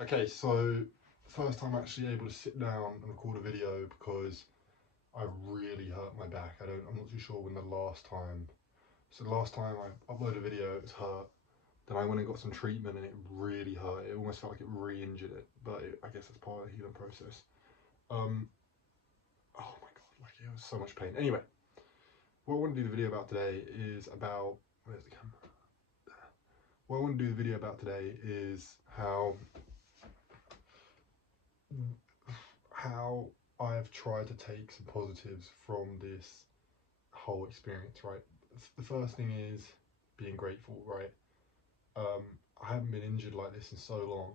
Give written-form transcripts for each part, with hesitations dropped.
Okay, so first time actually able to sit down and record a video because I really hurt my back. I'm not too sure when the last time. So the last time I uploaded a video, it was hurt. Then I went and got some treatment and it really hurt. It almost felt like it re-injured it, but I guess that's part of the healing process. Oh my god, like it was so much pain. Anyway, what I want to do the video about today is about, where's the camera? What I want to do the video about today is how I've tried to take some positives from this whole experience, right? The first thing is being grateful, right? I haven't been injured like this in so long,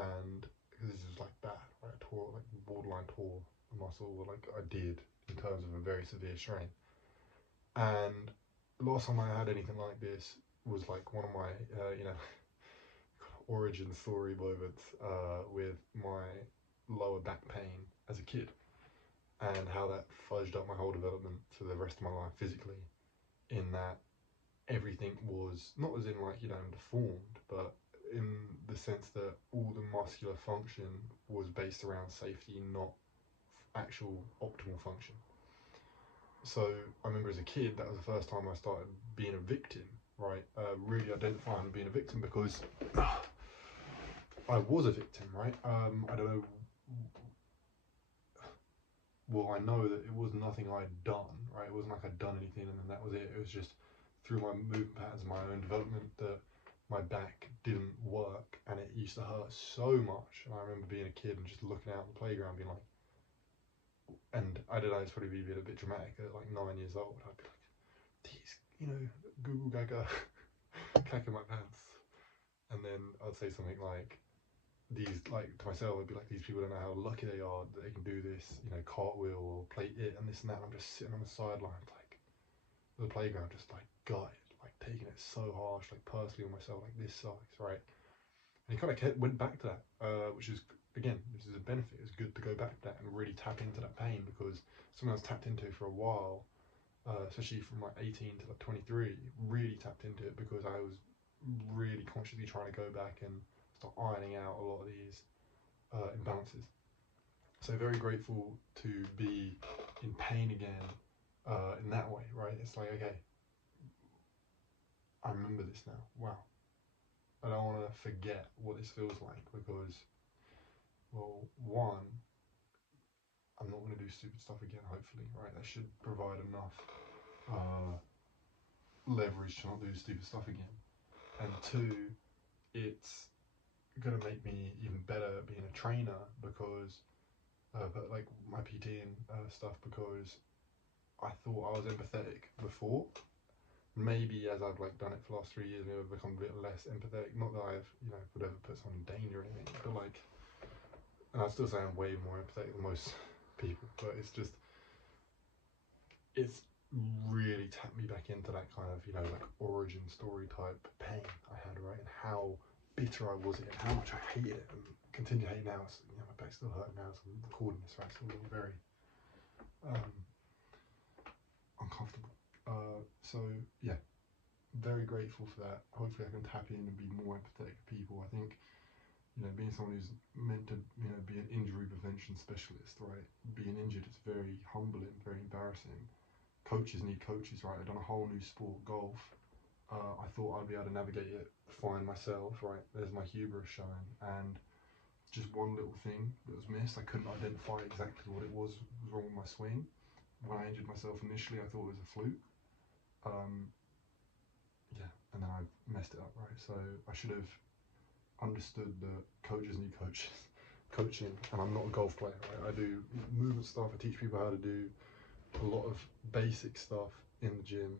and because this is like bad, right? I tore, like borderline tore a muscle, like I did in terms of a very severe strain. And the last time I had anything like this was like one of my, origin story moments with my lower back pain as a kid, and how that fudged up my whole development for the rest of my life physically, in that everything was not as in like, deformed, but in the sense that all the muscular function was based around safety, not actual optimal function. So I remember as a kid, that was the first time I started being a victim, right? Really identifying being a victim, because I was a victim, right? I don't know. Well, I know that it was nothing I'd done, right? It wasn't like I'd done anything and then that was it. It was just through my movement patterns, my own development, that my back didn't work and it used to hurt so much. And I remember being a kid and just looking out on the playground being like, and I don't know, it's probably being a bit dramatic at like 9 years old. I'd be like, these, Google Gaga, cack in my pants. And then I'd say something like, these, like, to myself, I'd be like, these people don't know how lucky they are that they can do this, cartwheel or plate it and this and that. And I'm just sitting on the sidelines, like, the playground, just like gutted, like taking it so harsh, like personally on myself, like this sucks, right? And he kind of went back to that, which is, again, this is a benefit. It's good to go back to that and really tap into that pain, because something I was tapped into for a while, especially from like 18 to like 23, really tapped into it because I was really consciously trying to go back and start ironing out a lot of these imbalances. So very grateful to be in pain again, in that way, right? It's like, okay, I remember this now. Wow. I don't want to forget what this feels like, because, well, one, I'm not going to do stupid stuff again, hopefully, right? That should provide enough leverage to not do stupid stuff again. And two, it's going to make me even better being a trainer, because but like my PT and stuff, because I thought I was empathetic before. Maybe as I've like done it for the last 3 years, maybe I've become a bit less empathetic. Not that I've would ever put someone in danger or anything, but like, and I'd still say I'm way more empathetic than most people. But it's really tapped me back into that kind of like origin story type pain I had, right? And how bitter I was at it, how much I hated it, and continue to hate now. So, my back's still hurting now, so I'm recording this, right? Still very uncomfortable. So yeah, very grateful for that. Hopefully I can tap in and be more empathetic to people. I think, being someone who's meant to, be an injury prevention specialist, right? Being injured is very humbling, very embarrassing. Coaches need coaches, right? I've done a whole new sport, golf. I thought I'd be able to navigate it fine myself, right? There's my hubris showing, and just one little thing that was missed. I couldn't identify exactly what it was wrong with my swing. When I injured myself initially, I thought it was a fluke. Yeah, and then I messed it up, right? So I should have understood that coaches need coaches, coaching, and I'm not a golf player, right? I do movement stuff. I teach people how to do a lot of basic stuff in the gym,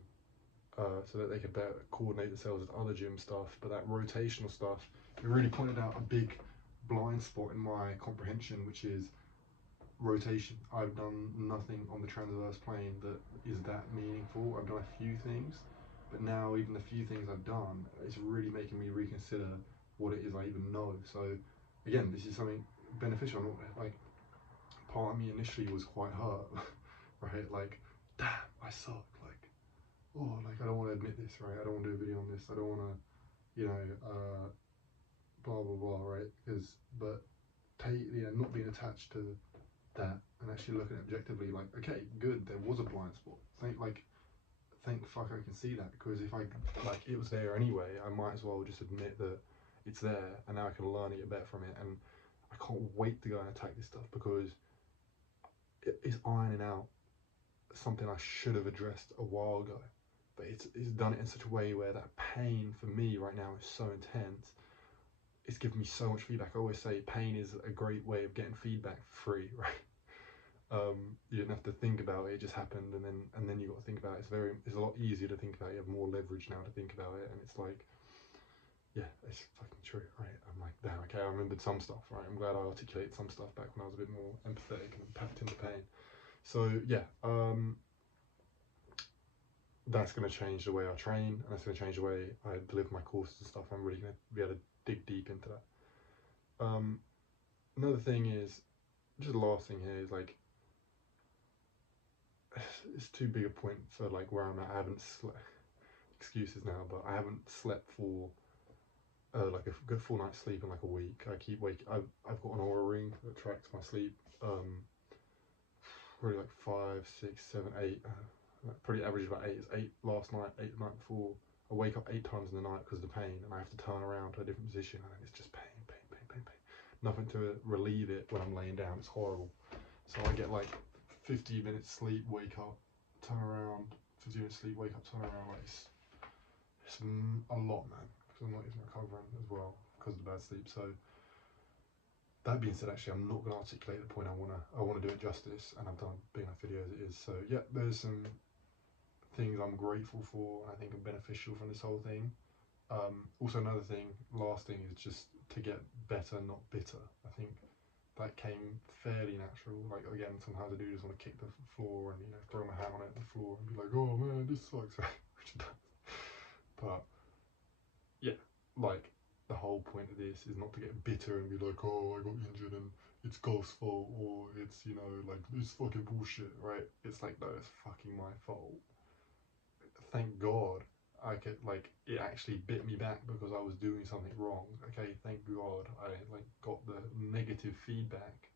so that they can better coordinate themselves with other gym stuff. But that rotational stuff, it really pointed out a big blind spot in my comprehension, which is rotation. I've done nothing on the transverse plane that is that meaningful. I've done a few things, but now even the few things I've done, it's really making me reconsider what it is I even know. So again, this is something beneficial. Like, part of me initially was quite hurt, right? Like, damn, I suck. Like, oh, like I don't want to admit this, right? I don't want to do a video on this. I don't want to, blah blah blah, right? But not being attached to that and actually looking at it objectively, like, okay, good, there was a blind spot. Thank fuck I can see that, because if it was there anyway, I might as well just admit that it's there, and now I can learn and get better from it. And I can't wait to go and attack this stuff, because it is ironing out something I should have addressed a while ago. But it's done it in such a way where that pain for me right now is so intense. It's given me so much feedback. I always say pain is a great way of getting feedback for free, right? You didn't have to think about it; it just happened, and then you got to think about it. It's a lot easier to think about it. You have more leverage now to think about it, and it's like, yeah, it's fucking true, right? I'm like, damn, okay, I remembered some stuff, right? I'm glad I articulated some stuff back when I was a bit more empathetic and packed into pain. So yeah, that's going to change the way I train, and that's going to change the way I deliver my courses and stuff. I'm really going to be able to dig deep into that. Another thing is, just the last thing here is like, it's too big a point for like where I'm at. I haven't excuses now, but I haven't slept for like a good full night's sleep in like a week. I keep waking. I've got an Oura ring that tracks my sleep. Probably like 5, 6, 7, 8. Probably average about 8. It's 8 last night, 8 the night before. I wake up 8 times in the night because of the pain, and I have to turn around to a different position, and it's just pain. Nothing to relieve it when I'm laying down. It's horrible. So I get like 50 minutes sleep, wake up, turn around. 50 minutes sleep, wake up, turn around. Like it's a lot, man. Because I'm not even recovering as well because of the bad sleep. So that being said, actually, I'm not going to articulate the point. I wanna do it justice, and I've done big enough video as it is. So yeah, there's some things I'm grateful for, and I think are beneficial from this whole thing. Also, another thing, last thing, is just to get better, not bitter. I think that came fairly natural. Like, again, sometimes I do just want to kick the floor and, throw my hat on it, the floor, and be like, oh man, this sucks. Which it does. But yeah, like, the whole point of this is not to get bitter and be like, oh, I got injured and it's golf's fault, or it's, like, this fucking bullshit, right? It's like, no, it's fucking my fault. Thank God it actually bit me back because I was doing something wrong. Okay, thank God I got the negative feedback.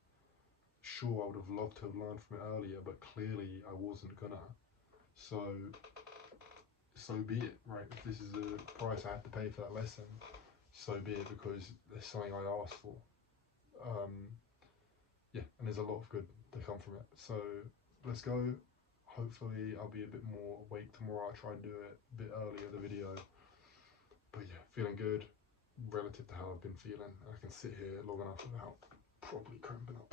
Sure, I would have loved to have learned from it earlier, but clearly I wasn't gonna. So be it, right? If this is the price I have to pay for that lesson, so be it, because there's something I asked for. Yeah, and there's a lot of good to come from it. So let's go. Hopefully I'll be a bit more awake tomorrow. I'll try and do it a bit earlier, the video. But yeah, feeling good relative to how I've been feeling. I can sit here long enough without properly cramping up.